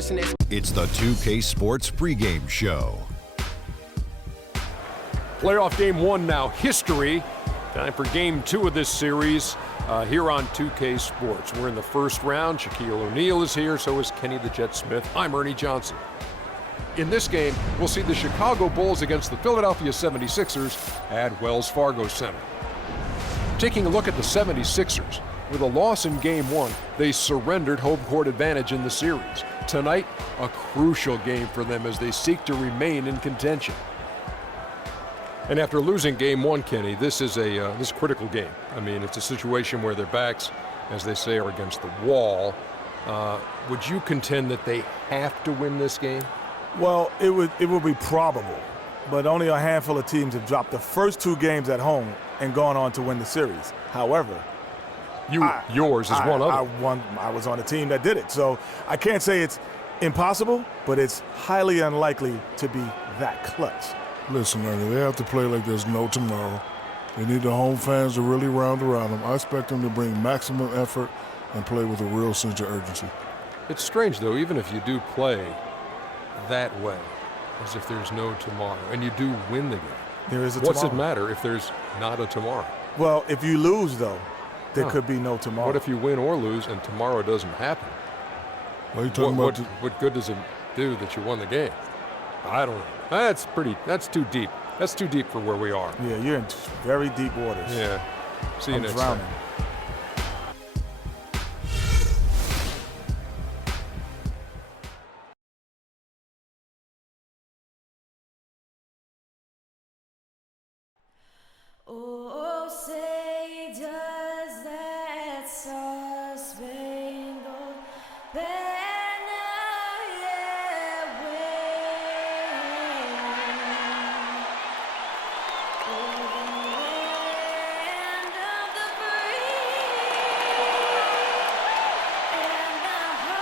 person that's... It's the 2K Sports pregame show. Playoff game 1 now, history. Time for game 2 of this series here on 2K Sports. We're in the first round. Shaquille O'Neal is here, so is Kenny the Jet Smith. I'm Ernie Johnson. In this game, we'll see the Chicago Bulls against the Philadelphia 76ers at Wells Fargo Center. Taking a look at the 76ers, with a loss in game 1, they surrendered home court advantage in the series. Tonight, a crucial game for them as they seek to remain in contention. And after losing game 1, Kenny, this is a critical game. I mean, it's a situation where their backs, as they say, are against the wall. Would you contend that they have to win this game? Well, it would be probable, but only a handful of teams have dropped the first 2 games at home and gone on to win the series. However, yours is one of them. I was on a team that did it, so I can't say it's impossible, but it's highly unlikely to be that clutch. Listen, Ernie, they have to play like there's no tomorrow. They need the home fans to really round around them. I expect them to bring maximum effort and play with a real sense of urgency. It's strange, though, even if you do play that way, as if there's no tomorrow, and you do win the game. There is a tomorrow. What's it matter if there's not a tomorrow? Well, if you lose, though, there could be no tomorrow. What if you win or lose and tomorrow doesn't happen? What are you talking about? What good does it do that you won the game? I don't know. That's too deep. That's too deep for where we are. Yeah, you're in very deep waters. Yeah. See you next time. Oh, say does that star-spangled banner yet wave over the land of the free and the home of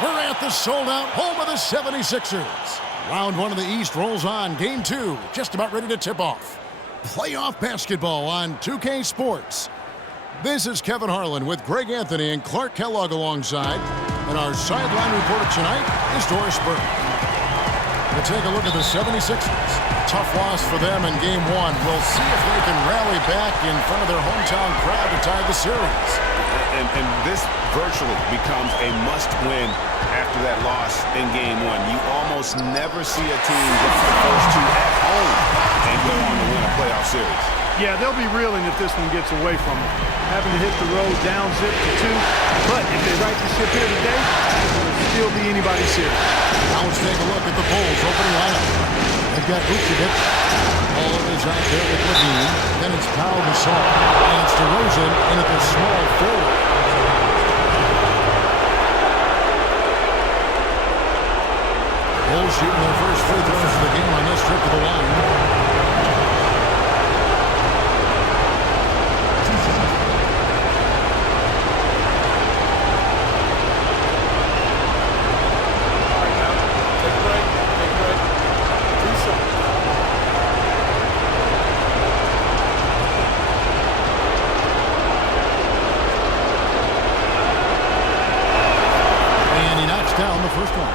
We're at the sold-out home of the 76ers. Round 1 of the East rolls on. Game 2 just about ready to tip off. Playoff basketball on 2K Sports. This is Kevin Harlan with Greg Anthony and Clark Kellogg alongside. And our sideline reporter tonight is Doris Burke. We'll take a look at the 76ers. Tough loss for them in Game 1. We'll see if they can rally back in front of their hometown crowd to tie the series. And this virtually becomes a must-win after that loss in Game 1. You almost never see a team get the first 2 at home and go on to win a playoff series. Yeah, they'll be reeling if this one gets away from them. Having to hit the road down zip to 2. But if they right the ship here today, it'll still be anybody's series. Now let's take a look at the Bulls' opening lineup. They've got Vucevic. All is out there with Levine. Then it's Pau Gasol. And it's DeRozan in at the small forward. Bulls shooting their first free throws of the game on this trip to the line. Down the first one.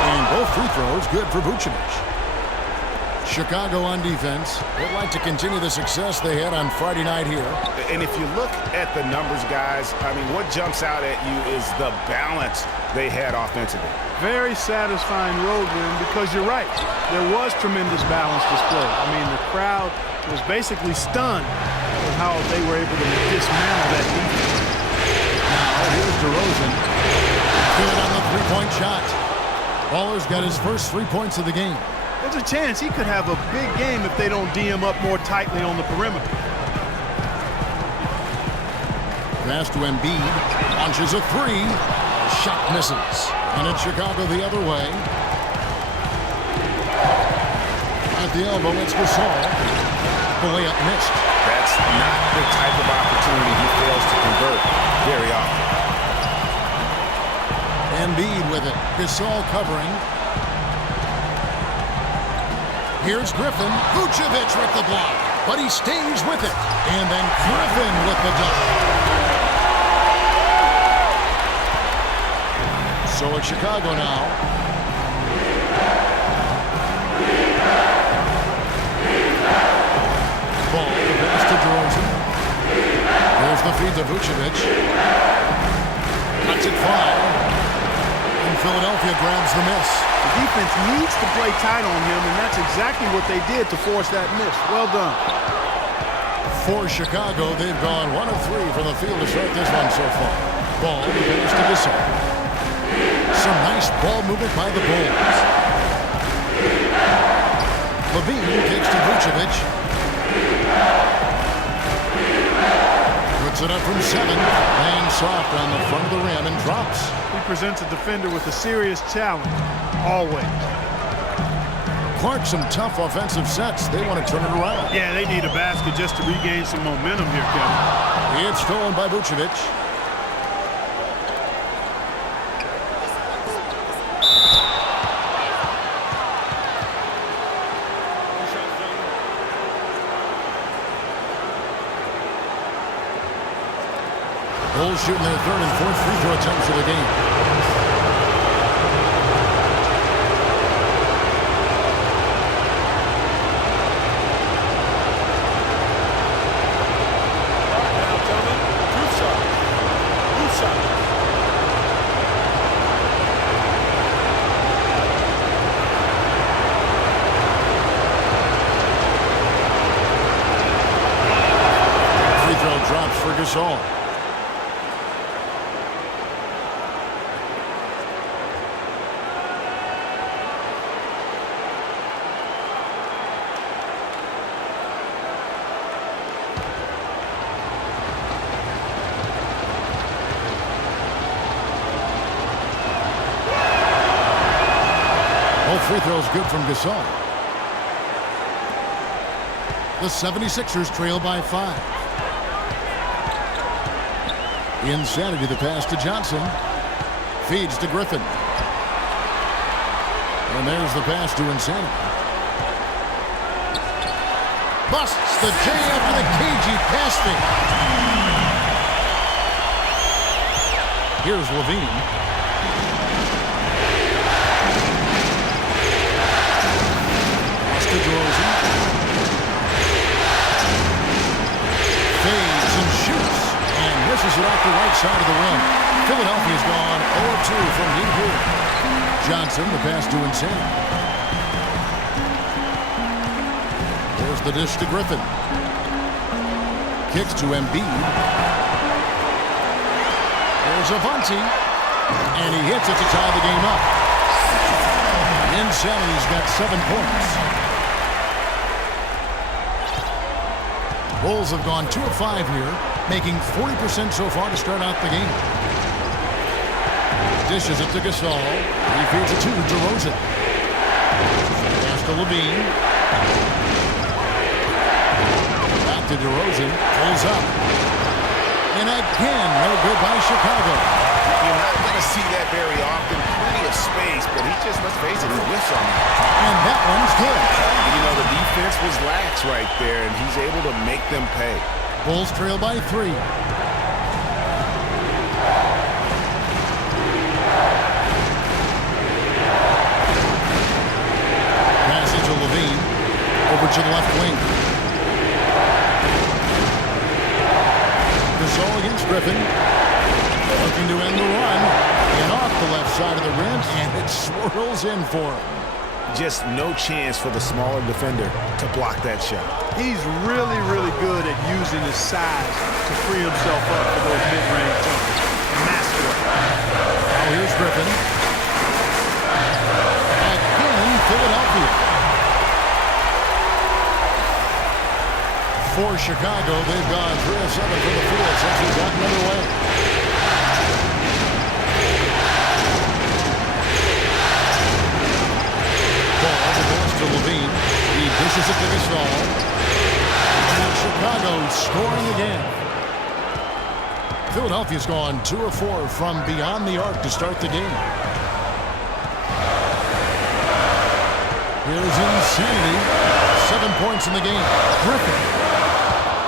And both free throws good for Vucevic. Chicago on defense would like to continue the success they had on Friday night here. And if you look at the numbers, guys, I mean, what jumps out at you is the balance they had offensively. Very satisfying road win because you're right. There was tremendous balance displayed. I mean, the crowd was basically stunned with how they were able to dismantle that defense. Now here's DeRozan. Good on the three-point shot. Baller's got his first 3 points of the game. There's a chance he could have a big game if they don't D him up more tightly on the perimeter. Pass to Embiid. Launches a three. The shot misses. And it's Chicago the other way. At the elbow, it's Gasol. The layup missed. That's not the type of opportunity he fails to convert very often. Embiid with it. Gasol covering. Here's Griffin. Vucevic with the block, but he stays with it. And then Griffin with the dunk. So it's Chicago now. Ball, the pass to DeRozan. There's the feed to Vucevic. Cuts it fine. And Philadelphia grabs the miss. The defense needs to play tight on him, and that's exactly what they did to force that miss. Well done. For Chicago, they've gone 1 of 3 from the field to start this one so far. Ball, the pass to Gasol. Some nice ball movement by the Bulls. Levine takes to Vucevic. Puts it up from 7. Laying soft on the front of the rim and drops. He presents a defender with a serious challenge, always. Clark, some tough offensive sets. They want to turn it around. Yeah, they need a basket just to regain some momentum here, Kevin. It's stolen by Vucevic. Bulls shooting their 3rd and 4th free throw attempts of the game. Free throw drops for Gasol. Free throws good from Gasol. The 76ers trail by 5. Insanity, the pass to Johnson. Feeds to Griffin. And there's the pass to Insanity. Busts the J after the cagey pass fake. Here's Levine. DeRozan. Fades and shoots and misses it off the right side of the rim. Philadelphia's gone 0-2 from deep here. Johnson, the pass to Insanity. There's the dish to Griffin. Kicks to Embiid. There's Avante. And he hits it to tie the game up. Insanity's got 7 points. Bulls have gone 2 of 5 here, making 40% so far to start out the game. Dishes it to Gasol. He feeds it to DeRozan. Pass to Levine. Back to DeRozan. Pulls up. And again, no good by Chicago. You're not going to see that very often. Plenty of space, but he just, let's face it, he whiffs on it. And that one's good. You know, the defense was lax right there, and he's able to make them pay. Bulls trail by 3. Pass it to Levine. Over to the left wing. Gasol against Griffin. Looking to end the run. And off the left side of the rim, and it swirls in for him. Just no chance for the smaller defender to block that shot. He's really, really good at using his size to free himself up for those mid-range jumpers. And that's what. Now here's Griffin. Again, Philadelphia. For Chicago, they've gone 3 of 7 from the field since we've gotten underway. Ball, the pass to Levine. He dishes it to Gasol. And Chicago scoring again. Philadelphia's gone 2 of 4 from beyond the arc to start the game. Here's insanity. 7 points in the game. Griffin.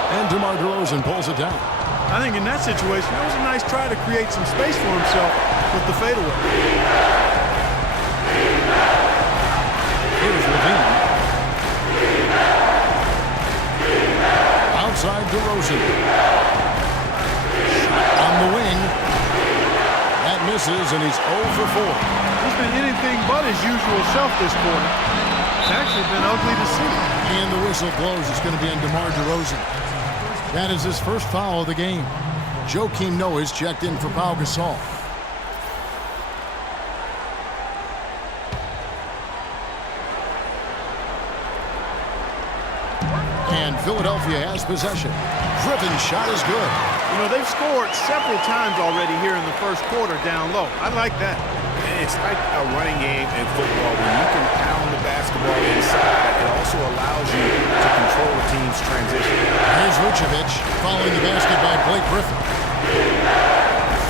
And DeMar DeRozan pulls it down. I think in that situation, it was a nice try to create some space for himself with the fadeaway. Here's Levine. Outside DeRozan. Shot on the wing. That misses, and he's 0 for 4. He's been anything but his usual self this quarter. It's actually been ugly to see. And the whistle blows. It's going to be on DeMar DeRozan. That is his first foul of the game. Joakim Noah is checked in for Pau Gasol. And Philadelphia has possession. Griffin's shot is good. You know, they've scored several times already here in the first quarter down low. I like that. It's like a running game in football. When you can pound the basketball inside, it also allows you to control a team's transition. Here's Vucevic following the basket by Blake Griffin.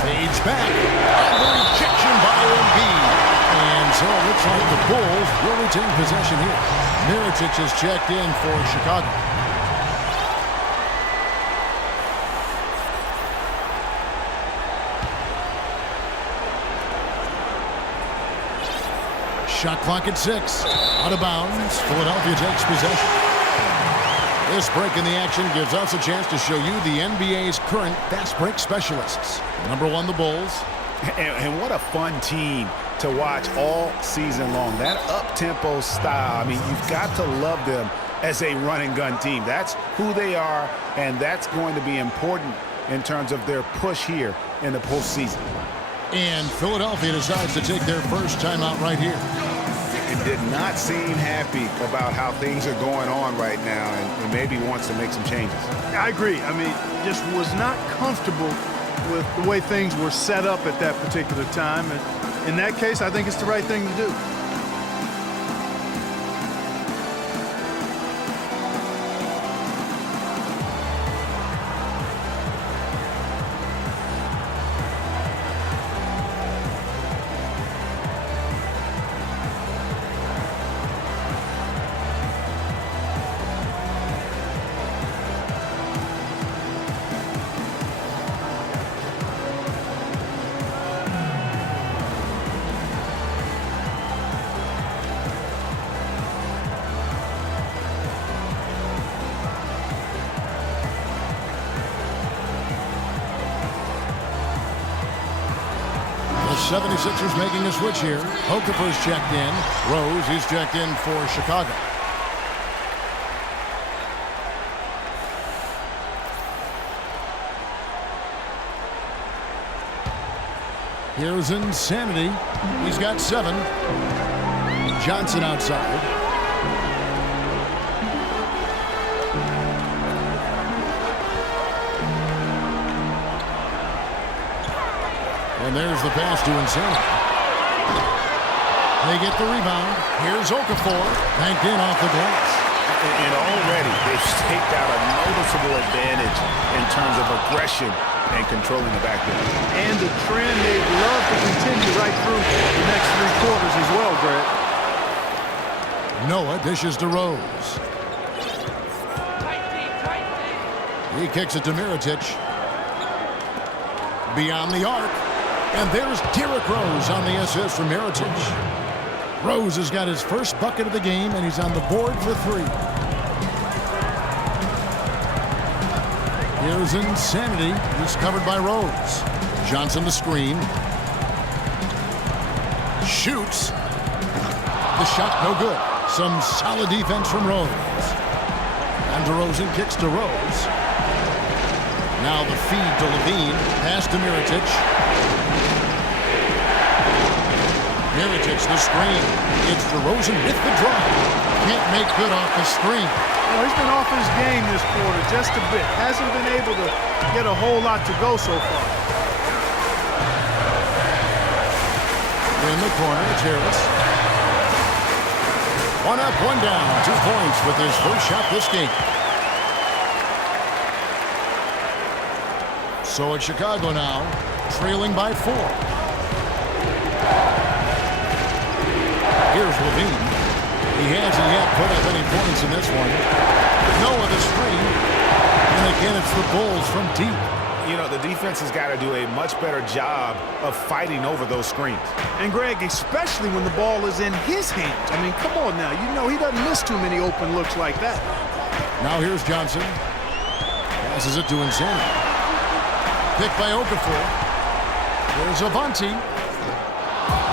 Fades back. And the rejection by Embiid. And so it looks like the Bulls will retain possession here. Mirotic is checked in for Chicago. Shot clock at 6. Out of bounds. Philadelphia takes possession. This break in the action gives us a chance to show you the NBA's current fast break specialists. Number 1, the Bulls. And what a fun team to watch all season long. That up-tempo style, I mean, you've got to love them as a run-and-gun team. That's who they are, and that's going to be important in terms of their push here in the postseason. And Philadelphia decides to take their first timeout right here. And did not seem happy about how things are going on right now, and maybe wants to make some changes. I agree. I mean, just was not comfortable with the way things were set up at that particular time. And in that case, I think it's the right thing to do. The 76ers making a switch here. Okafor's checked in. Rose is checked in for Chicago. Here's Insanity. He's got 7. Johnson outside. And there's the pass to Insanity. They get the rebound. Here's Okafor. Banked in off the glass. And already they've staked out a noticeable advantage in terms of aggression and controlling the backcourt. And the trend they'd love to continue right through the next 3 quarters as well, Greg. Noah dishes to Rose. He kicks it to Mirotic. Beyond the arc. And there's Derrick Rose on the assist from Mirotic. Rose has got his first bucket of the game, and he's on the board for 3. Here's Insanity. He's covered by Rose. Johnson the screen. Shoots. The shot no good. Some solid defense from Rose. And DeRozan kicks to Rose. Now the feed to Levine. Pass to Mirotic. Mirotic the screen. It's DeRozan with the drive. Can't make good off the screen. You know, he's been off his game this quarter just a bit. Hasn't been able to get a whole lot to go so far. In the corner, it's Harris. One up, one down. 2 points with his first shot this game. So it's Chicago now, trailing by 4. Here's Levine. He hasn't yet put up any points in this one. Noah the screen. And again, it's the Bulls from deep. You know, the defense has got to do a much better job of fighting over those screens. And Greg, especially when the ball is in his hands. I mean, come on now. You know he doesn't miss too many open looks like that. Now here's Johnson. Passes it to Insanity. Picked by Okafor. There's Avanti.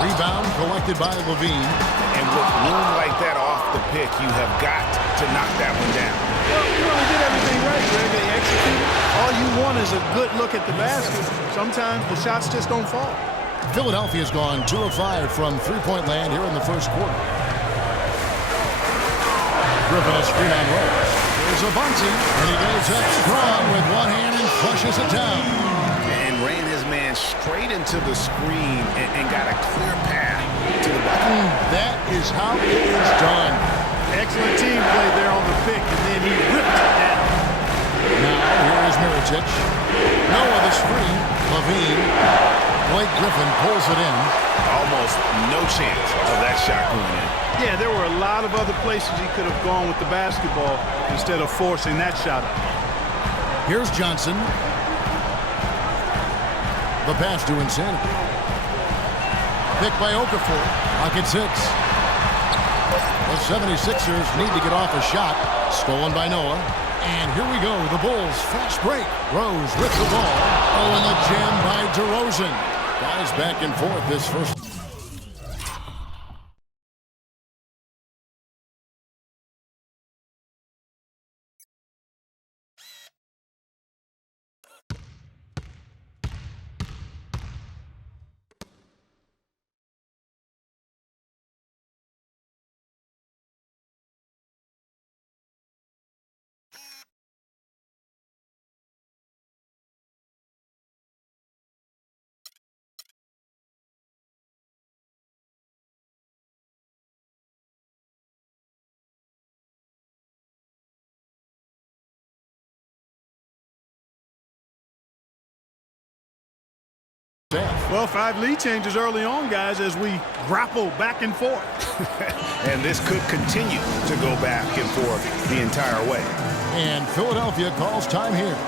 Rebound collected by Levine. And with room like that off the pick, you have got to knock that one down. Well, you know, they did everything right, Greg. They executed. All you want is a good look at the basket. Sometimes the shots just don't fall. Philadelphia's gone 2 of 5 from three-point land here in the first quarter. Griffin a screen on Rose. There's Avanti, and he goes up strong with one hand and flushes it down. And ran his man straight into the screen and got a clear path to the bucket. That is how it is done. Excellent team play there on the pick, and then he ripped it down. Now here is Mirotic. Noah the screen. Levine. Blake Griffin pulls it in. Almost no chance of that shot going in. Yeah, there were a lot of other places he could have gone with the basketball instead of forcing that shot up. Here's Johnson. The pass to Insanity. Picked by Okafor. Pocket 6. The 76ers need to get off a shot. Stolen by Noah. And here we go. The Bulls fast break. Rose with the ball. Oh, and the jam by DeRozan. Guys back and forth this first. Well, 5 lead changes early on, guys, as we grapple back and forth. And this could continue to go back and forth the entire way. And Philadelphia calls time here.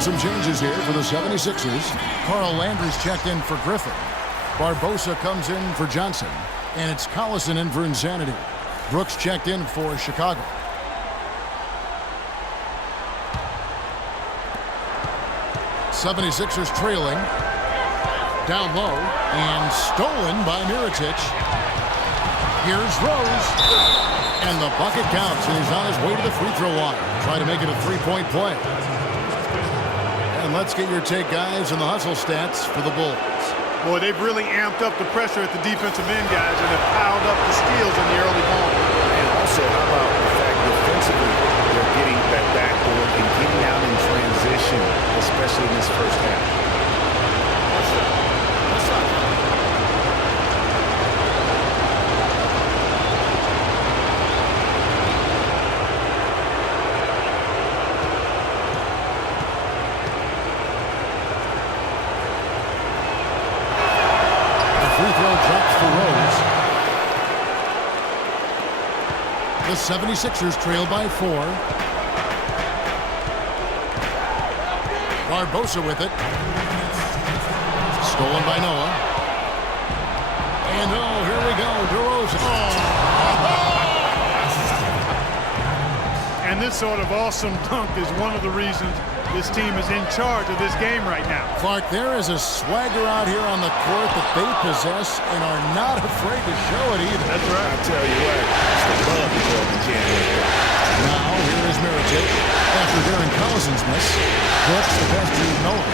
Some changes here for the 76ers. Carl Landry's checked in for Griffin. Barbosa comes in for Johnson. And it's Collison in for Insanity. Brooks checked in for Chicago. '76ers trailing. Down low. And stolen by Mirotic. Here's Rose. And the bucket counts. And he's on his way to the free throw line. Try to make it a three-point play. And let's get your take, guys, on the hustle stats for the Bulls. Boy, they've really amped up the pressure at the defensive end, guys, and have piled up the steals in the early ball. And also, how about the fact defensively, they're getting that backboard and getting out in transition, especially in this first half. throw drops for Rose. The 76ers trail by 4. Barbosa with it. Stolen by Noah. And here we go. DeRozan. And this sort of awesome dunk is one of the reasons this team is in charge of this game right now. Clark, there is a swagger out here on the court that they possess and are not afraid to show it either. That's right. I tell you what, it's the love the Jordan can't. Now, here is Mirotic. After Darren Collison's miss, Brooks the best to Noah.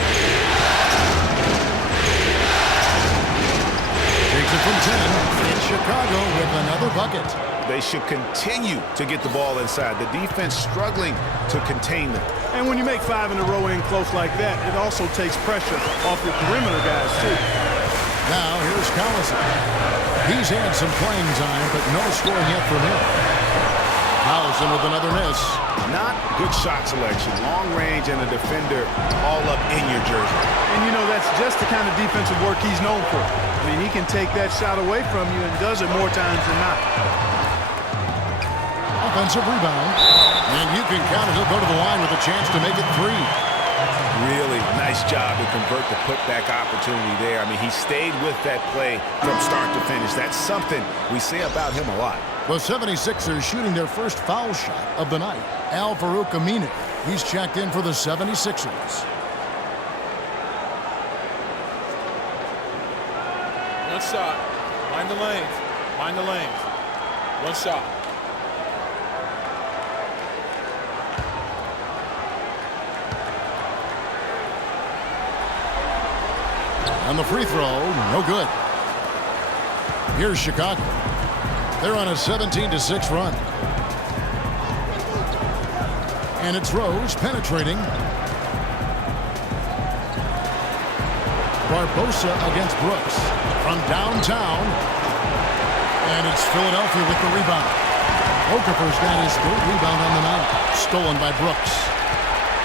Takes it from 10. In Chicago with another bucket. They should continue to get the ball inside. The defense struggling to contain them. And when you make 5 in a row in close like that, it also takes pressure off your perimeter guys, too. Now, here's Collison. He's had some playing time, but no scoring yet from him. Collison with another miss. Not good shot selection. Long range and a defender all up in your jersey. And, you know, that's just the kind of defensive work he's known for. I mean, he can take that shot away from you and does it more times than not. Offensive rebound. And you can count it. He'll go to the line with a chance to make it 3. Really nice job to convert the putback opportunity there. I mean, he stayed with that play from start to finish. That's something we say about him a lot. The 76ers shooting their first foul shot of the night. Al-Farouq Aminu. He's checked in for the 76ers. One shot. Mind the lanes. Mind the lanes. One shot. And the free throw, no good. Here's Chicago. They're on a 17-6 run. And it's Rose penetrating. Barbosa against Brooks from downtown. And it's Philadelphia with the rebound. Okafor's got his 3rd rebound on the night. Stolen by Brooks.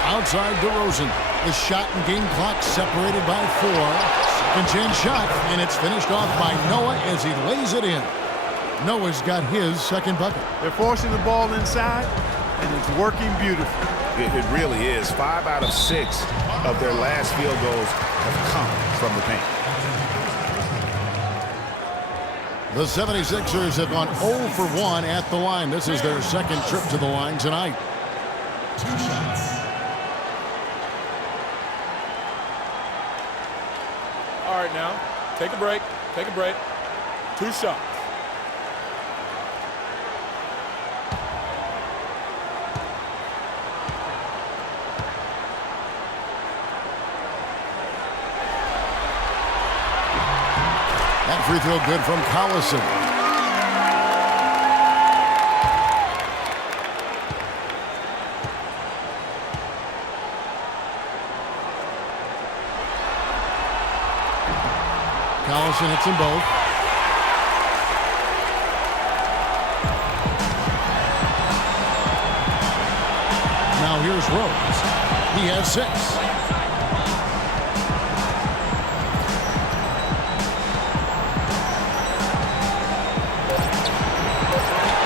Outside DeRozan. The shot and game clock separated by 4. Second chance shot, and it's finished off by Noah as he lays it in. Noah's got his second bucket. They're forcing the ball inside, and it's working beautifully. It really is. 5 out of 6 of their last field goals have come from the paint. The 76ers have gone 0 for 1 at the line. This is their second trip to the line tonight. 2 shots. All right, now, take a break. Take a break. 2 shots. That free throw good from Collison. Collison hits them both. Now here's Rose. He has 6.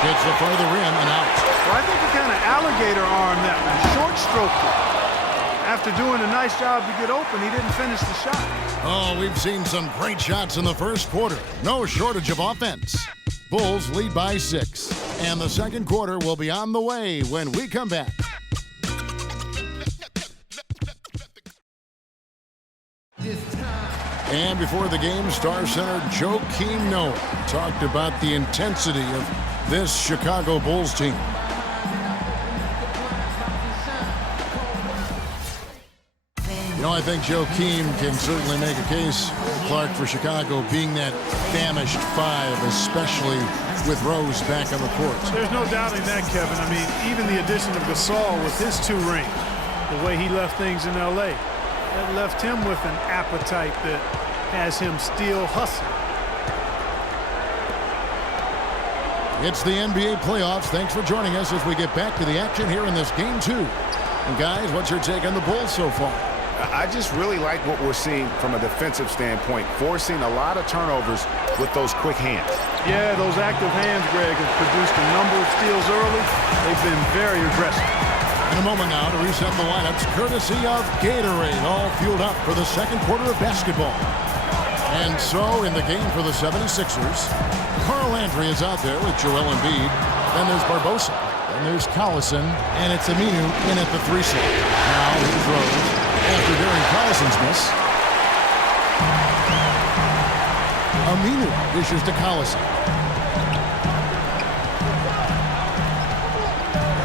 Hits the further rim and out. Well, I think he kind of alligator armed that one. Short stroked it. After doing a nice job to get open, he didn't finish the shot. Oh, we've seen some great shots in the first quarter. No shortage of offense. Bulls lead by 6. And the second quarter will be on the way when we come back. And before the game, Star Center Joakim Noah talked about the intensity of this Chicago Bulls team. You know, I think Joakim can certainly make a case, Clark, for Chicago being that famished 5, especially with Rose back on the court. There's no doubting that, Kevin. I mean, even the addition of Gasol with his 2 rings, the way he left things in L.A., that left him with an appetite that has him still hustling. It's the NBA playoffs. Thanks for joining us as we get back to the action here in this Game 2. And guys, what's your take on the Bulls so far? I just really like what we're seeing from a defensive standpoint, forcing a lot of turnovers with those quick hands. Yeah, those active hands, Greg, have produced a number of steals early. They've been very aggressive. In a moment now to reset the lineups, courtesy of Gatorade, all fueled up for the second quarter of basketball. And so, in the game for the 76ers, Carl Landry is out there with Joel Embiid. Then there's Barbosa. Then there's Collison. And it's Aminu in at the 3 slot. Now here's Rose. After Darren Collison's miss, Aminu dishes to Collison.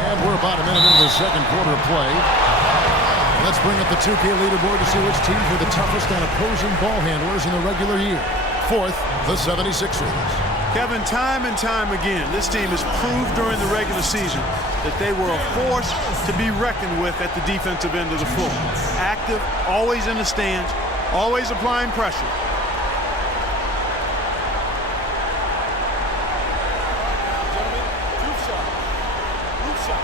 And we're about a minute into the second quarter of play. Let's bring up the 2K leaderboard to see which teams were the toughest on opposing ball handlers in the regular year. Fourth, the 76ers. Kevin, time and time again, this team has proved during the regular season that they were a force to be reckoned with at the defensive end of the floor. Active, always in the stands, always applying pressure. Gentlemen, roof shot. Roof shot.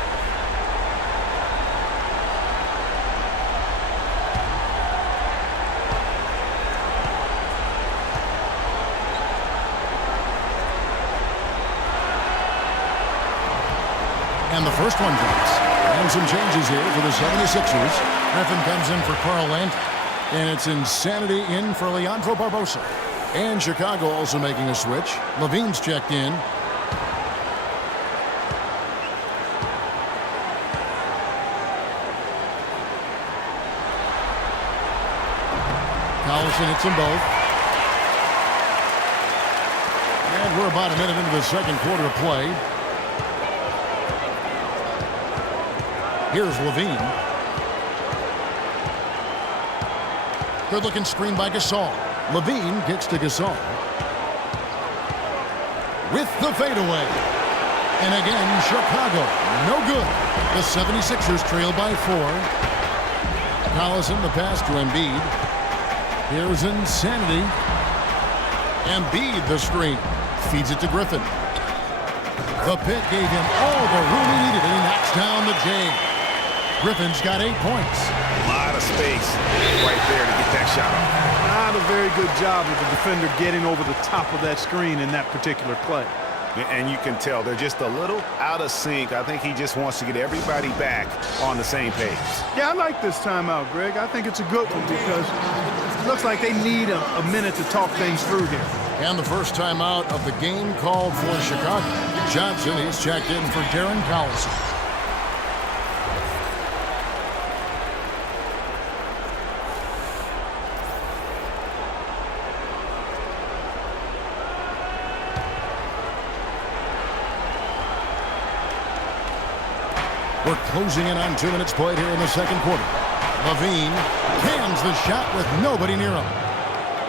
And the first one drops. And some changes here for the 76ers. Griffin comes in for Carl Landry. And it's Insanity in for Leandro Barbosa. And Chicago also making a switch. Levine's checked in. Collison hits them both. And we're about a minute into the second quarter of play. Here's Levine. Good-looking screen by Gasol. Levine gets to Gasol. With the fadeaway. And again, Chicago. No good. The 76ers trail by 4. Collison, the pass to Embiid. Here's Insanity. Embiid, the screen. Feeds it to Griffin. The pick gave him all the room he needed, and he knocks down the J. Griffin's got 8 points. A lot of space right there to get that shot off. Not a very good job of the defender getting over the top of that screen in that particular play. And you can tell they're just a little out of sync. I think he just wants to get everybody back on the same page. Yeah, I like this timeout, Greg. I think it's a good one because it looks like they need a minute to talk things through here. And the first timeout of the game called for Chicago. Johnson, he's checked in for Darren Collison. We're closing in on 2 minutes played here in the second quarter. Levine cans the shot with nobody near him.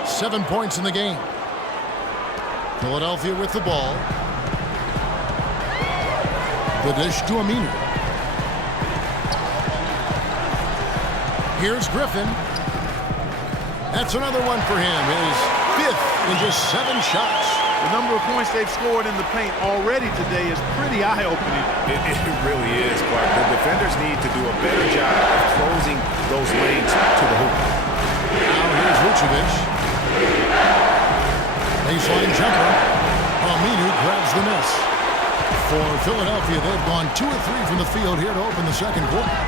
7 points in the game. Philadelphia with the ball. The dish to Aminu. Here's Griffin. That's another one for him. His 5th in just 7 shots. The number of points they've scored in the paint already today is pretty eye-opening. It really is, Clark. The defenders need to do a better job of closing those lanes to the hoop. Now here's Vucevic. Baseline jumper. Aminu grabs the miss. For Philadelphia, they've gone 2 of 3 from the field here to open the second quarter.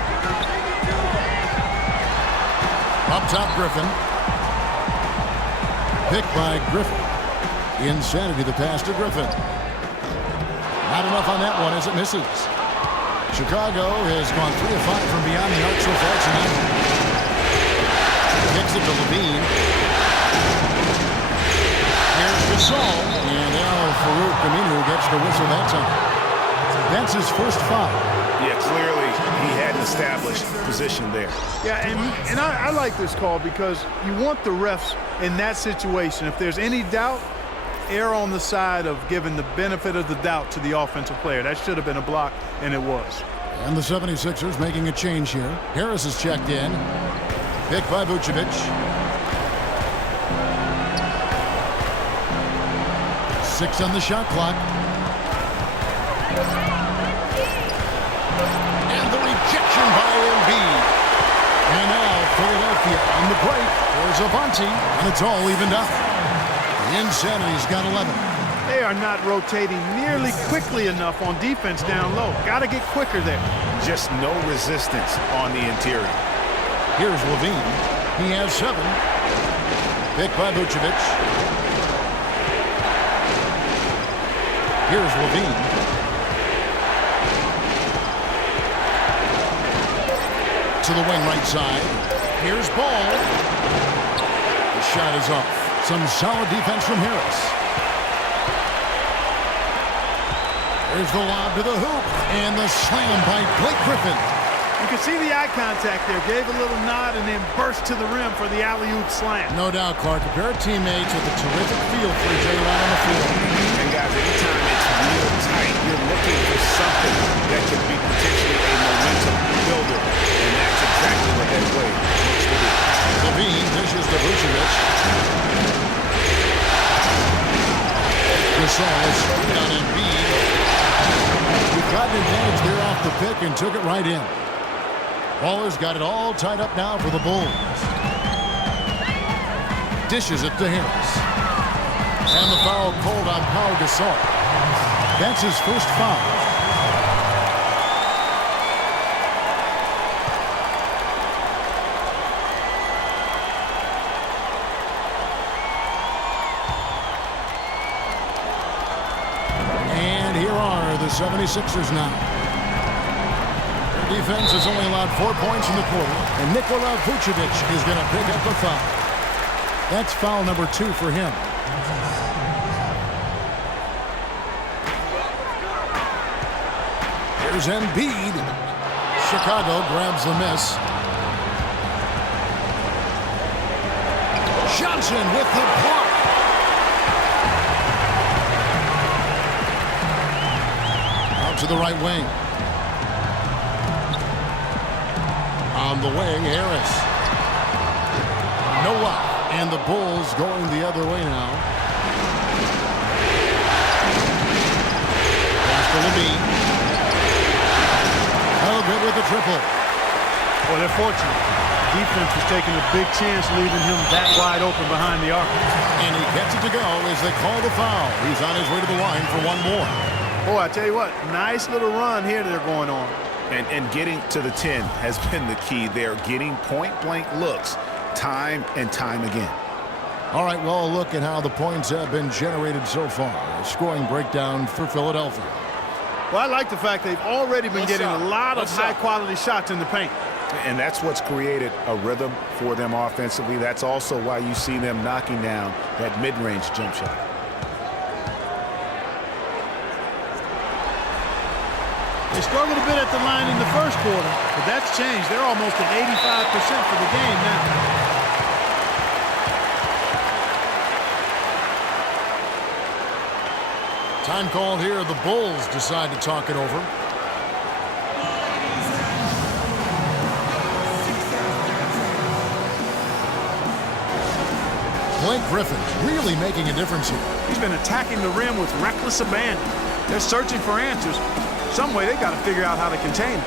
Up top, Griffin. Picked by Griffin. Insanity, the pass to Griffin. Not enough on that one as it misses. Chicago has gone 3 of 5 from beyond the arc so far tonight. Kicks it to Levine. Here's Gasol. And now Farouk Aminu gets the whistle that time. That's his first foul. Yeah, clearly he hadn't established position there. Yeah, and I like this call because you want the refs in that situation. If there's any doubt, err on the side of giving the benefit of the doubt to the offensive player. That should have been a block, and it was. And the 76ers making a change here. Harris is checked in. Picked by Vucevic. 6 on the shot clock. And the rejection by Embiid. And now Philadelphia Philadelphia on the break. There's Avante, and it's all evened up. The Insanity's got 11. They are not rotating nearly quickly enough on defense down low. Got to get quicker there. Just no resistance on the interior. Here's Levine. He has 7. Picked by Vucevic. Here's Levine. To the wing right side. Here's Ball. The shot is off. Some solid defense from Harris. There's the lob to the hoop. And the slam by Blake Griffin. You can see the eye contact there. Gave a little nod and then burst to the rim for the alley-oop slam. No doubt, Clark. A pair of teammates with a terrific feel for each other out on the floor. And guys, anytime it's real tight, you're looking for something that could be potentially a momentum builder. And that's exactly what that play looks to be. Levine dishes to Vucevic. Gasol is screwed on Embiid. He got an advantage there off the pick and took it right in. Baller's got it all tied up now for the Bulls. Dishes it to Harris. And the foul called on Pau Gasol. That's his first foul. And here are the 76ers now. Defense has only allowed 4 points in the quarter, and Nikola Vucevic is going to pick up the foul. That's foul number 2 for him. Here's Embiid. Chicago grabs the miss. Johnson with the block. Out to the right wing. On the wing, Harris. No luck. And the Bulls going the other way now. Pass to Levine. Oh, good with the triple. Well, they're fortunate. Defense was taking a big chance leaving him that wide open behind the arc. And he gets it to go as they call the foul. He's on his way to the line for one more. Boy, I tell you what, nice little run here they're going on. And getting to the 10 has been the key. They're getting point-blank looks time and time again. All right, well, look at how the points have been generated so far. A scoring breakdown for Philadelphia. Well, I like the fact they've already been getting a lot of high-quality shots in the paint. And that's what's created a rhythm for them offensively. That's also why you see them knocking down that mid-range jump shot. They struggled a bit at the line in the first quarter, but that's changed. They're almost at 85% for the game now. Time called here. The Bulls decide to talk it over. Blake Griffin really making a difference here. He's been attacking the rim with reckless abandon. They're searching for answers. Some way they got to figure out how to contain it.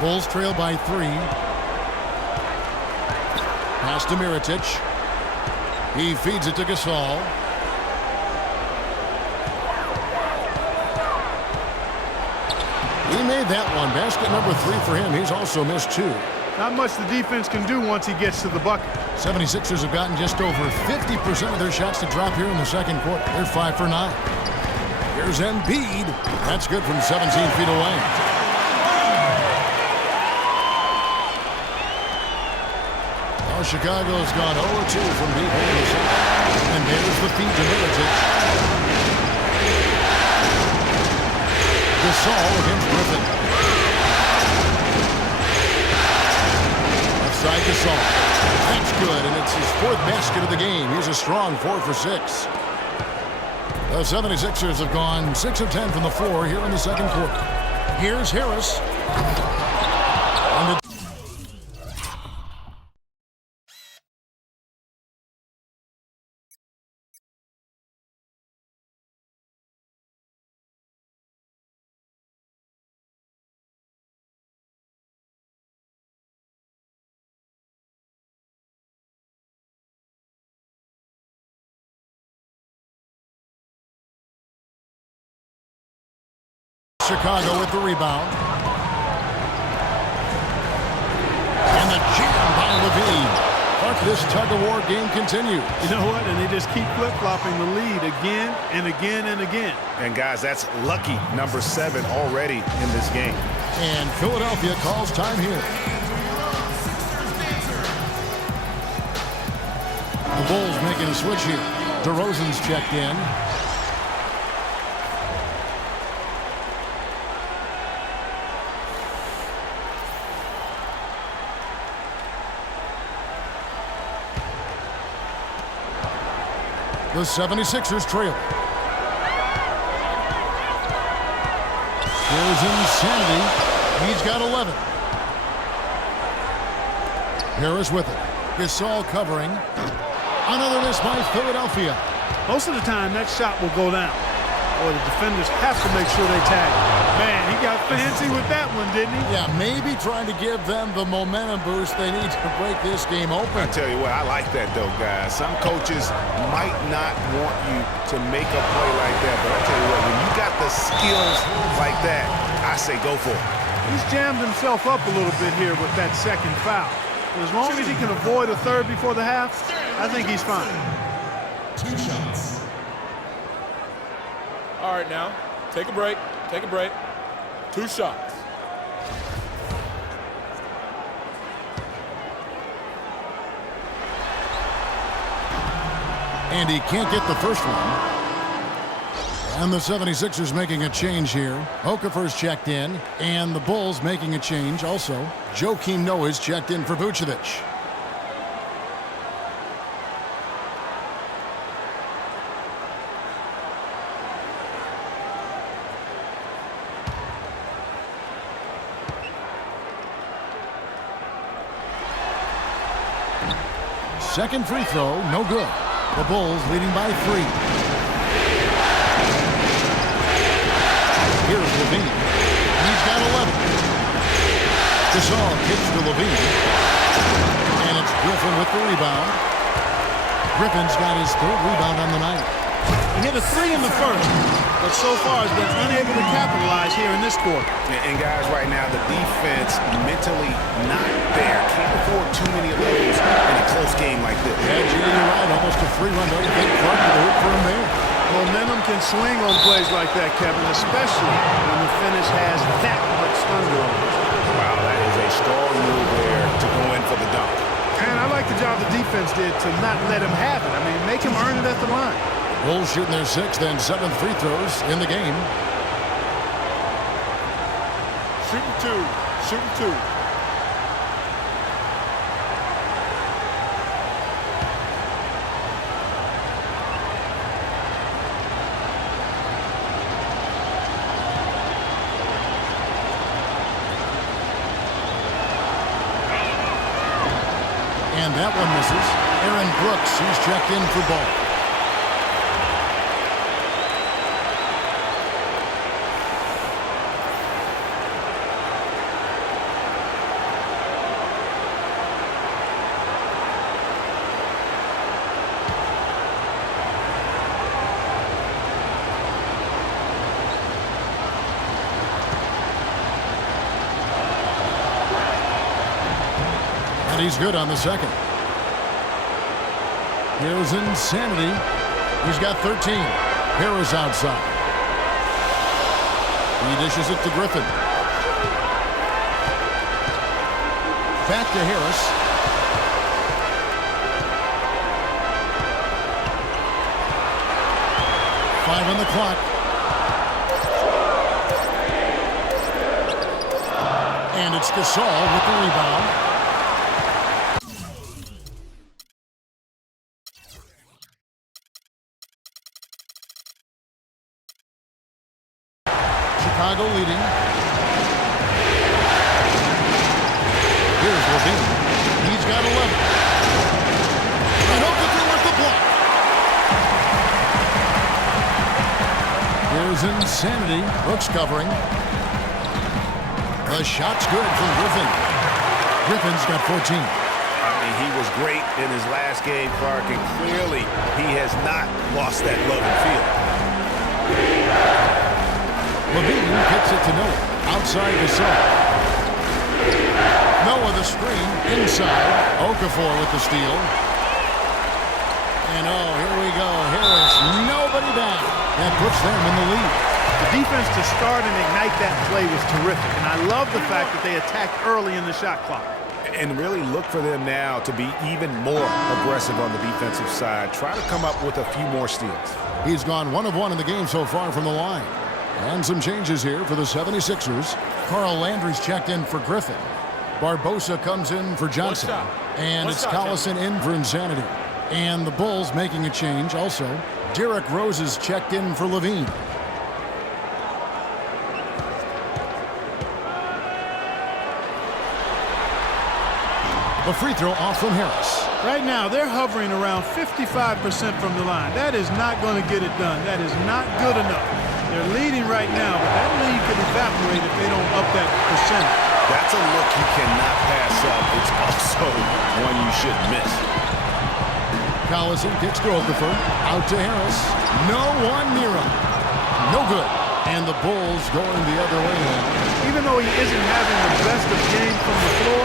Bulls trail by 3. Pass to Mirotic. He feeds it to Gasol. He made that one. Basket number 3 for him. He's also missed 2. Not much the defense can do once he gets to the bucket. 76ers have gotten just over 50% of their shots to drop here in the second quarter. They're 5 for 9. Here's Embiid. That's good from 17 feet away. Now Chicago's gone 0-2 from deep in the shot. And there's the feed to Mirotic. Gasol against Griffin. Offside Gasol. That's good, and it's his 4th basket of the game. He's a strong 4 for 6. The 76ers have gone 6 of 10 from the floor here in the second quarter. Here's Harris. And Chicago with the rebound. And the jam by Levine. But this tug-of-war game continues. You know what? And they just keep flip-flopping the lead again and again and again. And guys, that's lucky number 7 already in this game. And Philadelphia calls time here. The Bulls making a switch here. DeRozan's checked in. The 76ers trail. Here's Insanity. He's got 11. Harris with it. Gasol covering. Another miss by Philadelphia. Most of the time, that shot will go down. Or the defenders have to make sure they tag it. Man, he got fancy with that one, didn't he? Yeah, maybe trying to give them the momentum boost they need to break this game open. I tell you what, I like that though, guys. Some coaches might not want you to make a play like that, but I tell you what, when you got the skills like that, I say go for it. He's jammed himself up a little bit here with that second foul. But as long as he can avoid a third before the half, I think he's fine. 2 shots. All right, now, take a break. Take a break. 2 shots. And he can't get the first one. And the 76ers making a change here. Okafor's checked in. And the Bulls making a change also. Joakim Noah's checked in for Vucevic. Second free throw, no good. The Bulls leading by 3. Here's Levine. He's got 11. Gasol kicks to Levine. And it's Griffin with the rebound. Griffin's got his 3rd rebound on the night. He hit a 3 in the first, but so far has been unable to capitalize here in this quarter. And guys, right now, the defense mentally not there. Can't afford too many of those in a close game like this. Yeah, Jay, you're right. Almost a 3-run. Don't you think Clark could hoop for him there? Momentum can swing on plays like that, Kevin, especially when the finish has that much thunder on it. Wow, that is a strong move there to go in for the dunk. And I like the job the defense did to not let him have it. I mean, make him earn it at the line. Bulls shooting their 6th and 7th free throws in the game. Shooting 2. Shooting 2. And that one misses. Aaron Brooks, he's checked in for ball. And he's good on the second. Here's Insanity. He's got 13. Harris outside. He dishes it to Griffin. Back to Harris. Five on the clock. And it's Gasol with the rebound. Chicago leading. Here's Levine. He's got 11. And Okafor with the block. Here's Insanity. Brooks covering. The shot's good from Griffin. Griffin's got 14. I mean, he was great in his last game, Clark, and clearly he has not lost that love and feel. Levine gets it to Noah. Outside the zone. Noah the screen. Inside. Okafor with the steal. And oh, here we go. Harris. Nobody back. That puts them in the lead. The defense to start and ignite that play was terrific. And I love the fact that they attacked early in the shot clock. And really look for them now to be even more aggressive on the defensive side. Try to come up with a few more steals. He's gone 1 of 1 in the game so far from the line. And some changes here for the 76ers. Carl Landry's checked in for Griffin. Barbosa comes in for Johnson. And it's Collison in for Insanity. And the Bulls making a change also. Derrick Rose is checked in for Levine. The free throw off from Harris. Right now, they're hovering around 55% from the line. That is not going to get it done. That is not good enough. They're leading right now, but that lead could evaporate if they don't up that percentage. That's a look you cannot pass up. It's also one you should miss. Collison kicks to Okafor. Out to Harris. No one near him. No good. And the Bulls going the other way now. Even though he isn't having the best of games from the floor,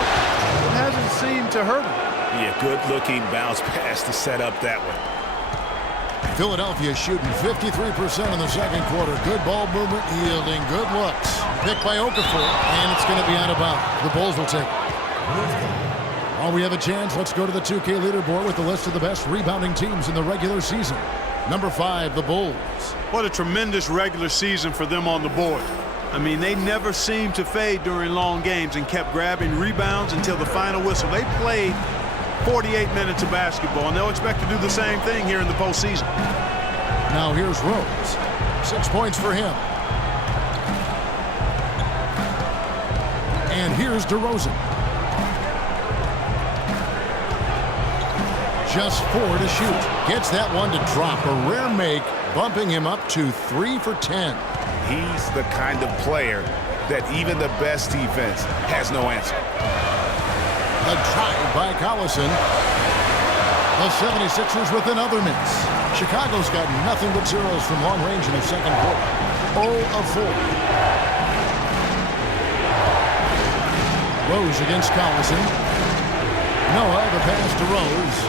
it hasn't seemed to hurt him. Yeah, good-looking bounce pass to set up that one. Philadelphia shooting 53% in the second quarter. Good ball movement, yielding good looks. Picked by Okafor, and it's going to be out of bounds. The Bulls will take it. While we have a chance, let's go to the 2K leaderboard with the list of the best rebounding teams in the regular season. Number 5, the Bulls. What a tremendous regular season for them on the board. I mean, they never seemed to fade during long games and kept grabbing rebounds until the final whistle. They played 48 minutes of basketball, and they'll expect to do the same thing here in the postseason. Now here's Rose. 6 points for him. And here's DeRozan. Just 4 to shoot. Gets that one to drop. A rare make, bumping him up to 3 for 10. He's the kind of player that even the best defense has no answer. A drive by Collison. The 76ers with another miss. Chicago's got nothing but zeros from long range in the second quarter. 0 of 4. Rose against Collison. Noah, the pass to Rose.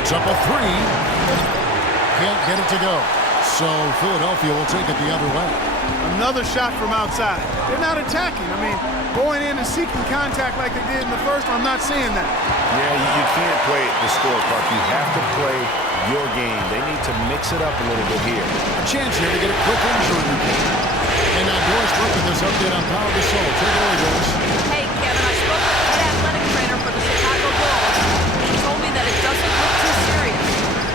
It's up a 3. Can't get it to go. So Philadelphia will take it the other way. Another shot from outside. They're not attacking. I mean, going in and seeking contact like they did in the first one, I'm not seeing that. Yeah, you can't play the scorecard. You have to play your game. They need to mix it up a little bit here. A chance here to get a quick injury report. And now Doris Burke with this update on Pau Gasol. Take it away, Doris. Hey, Kevin, I spoke with the head athletic trainer for the Chicago Bulls. He told me that it doesn't look too serious.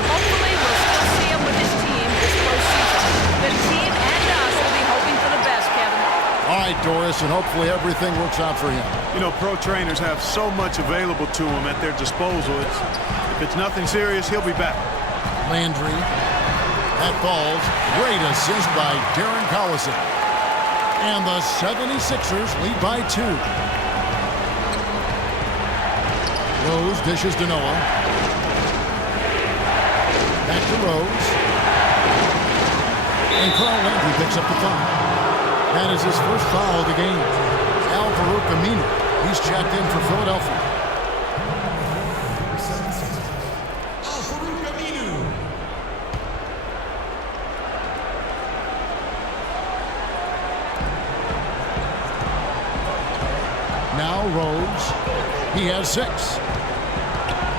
Hopefully, we'll still see him with his team this postseason. The team and us will be hoping for the best, Kevin. All right, Doris, and hopefully everything works out for him. You know, pro trainers have so much available to them at their disposal. If it's nothing serious, he'll be back. Landry. That falls. Great assist by Darren Collison. And the 76ers lead by 2. Rose dishes to Noah. Back to Rose. And Carl Landry picks up the foul. That is his first foul of the game. Al-Farouq Aminu. He's checked in for Philadelphia. Now Rose. He has 6.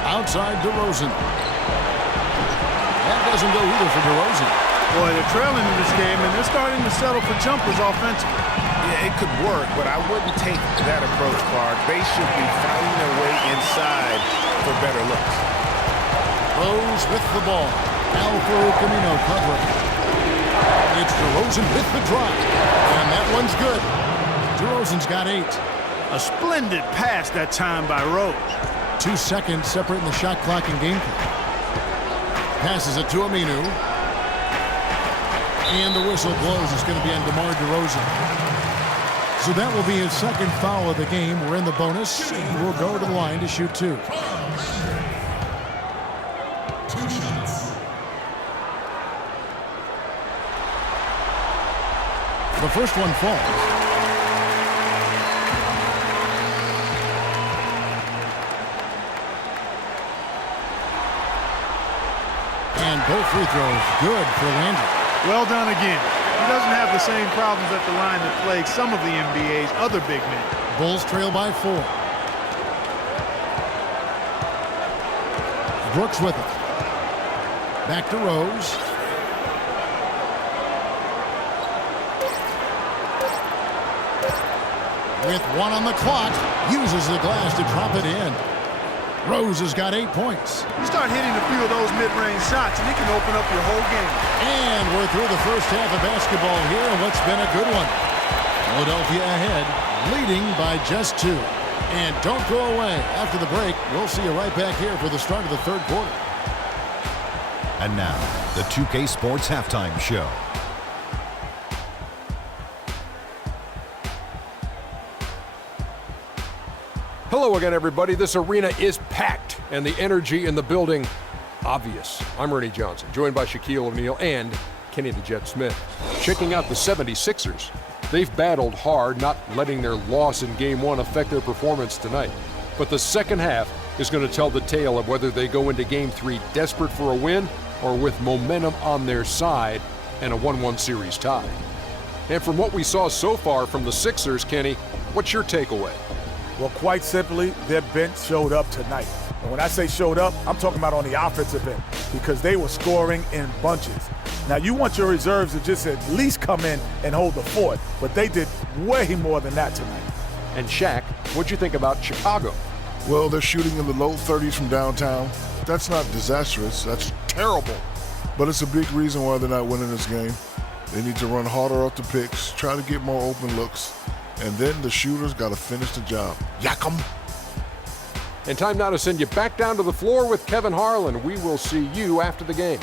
Outside DeRozan. That doesn't go either for DeRozan. Boy, they're trailing in this game, and they're starting to settle for jumpers offensively. Yeah, it could work, but I wouldn't take that approach, Clark. They should be fighting their way inside for better looks. Rose with the ball. Al-Farouq Aminu covering. It's DeRozan with the drive. And that one's good. DeRozan's got 8. A splendid pass that time by Rose. 2 seconds separating the shot clock and game clock. Passes it to Aminu. And the whistle blows. It's going to be on DeMar DeRozan. So that will be his second foul of the game. We're in the bonus. We'll go to the line to shoot 2. The first one falls. And both free throws good for Landry. Well done again. He doesn't have the same problems at the line that plague some of the NBA's other big men. Bulls trail by 4. Brooks with it. Back to Rose. With 1 on the clock, uses the glass to drop it in. Rose has got 8 points. You start hitting a few of those mid-range shots, and it can open up your whole game. And we're through the first half of basketball here, and what's been a good one. Philadelphia ahead, leading by just 2. And don't go away. After the break, we'll see you right back here for the start of the third quarter. And now, the 2K Sports Halftime Show. Hello again, everybody. This arena is packed, and the energy in the building obvious. I'm Ernie Johnson, joined by Shaquille O'Neal and Kenny the Jet Smith. Checking out the 76ers. They've battled hard, not letting their loss in Game 1 affect their performance tonight. But the second half is going to tell the tale of whether they go into Game 3 desperate for a win or with momentum on their side and a 1-1 series tie. And from what we saw so far from the Sixers, Kenny, what's your takeaway? Well, quite simply, their bench showed up tonight. And when I say showed up, I'm talking about on the offensive end because they were scoring in bunches. Now, you want your reserves to just at least come in and hold the fort, but they did way more than that tonight. And Shaq, what'd you think about Chicago? Well, they're shooting in the low 30s from downtown. That's not disastrous. That's terrible. But it's a big reason why they're not winning this game. They need to run harder off the picks, try to get more open looks, and then the shooters got to finish the job. Yak 'em. And time now to send you back down to the floor with Kevin Harlan. We will see you after the game.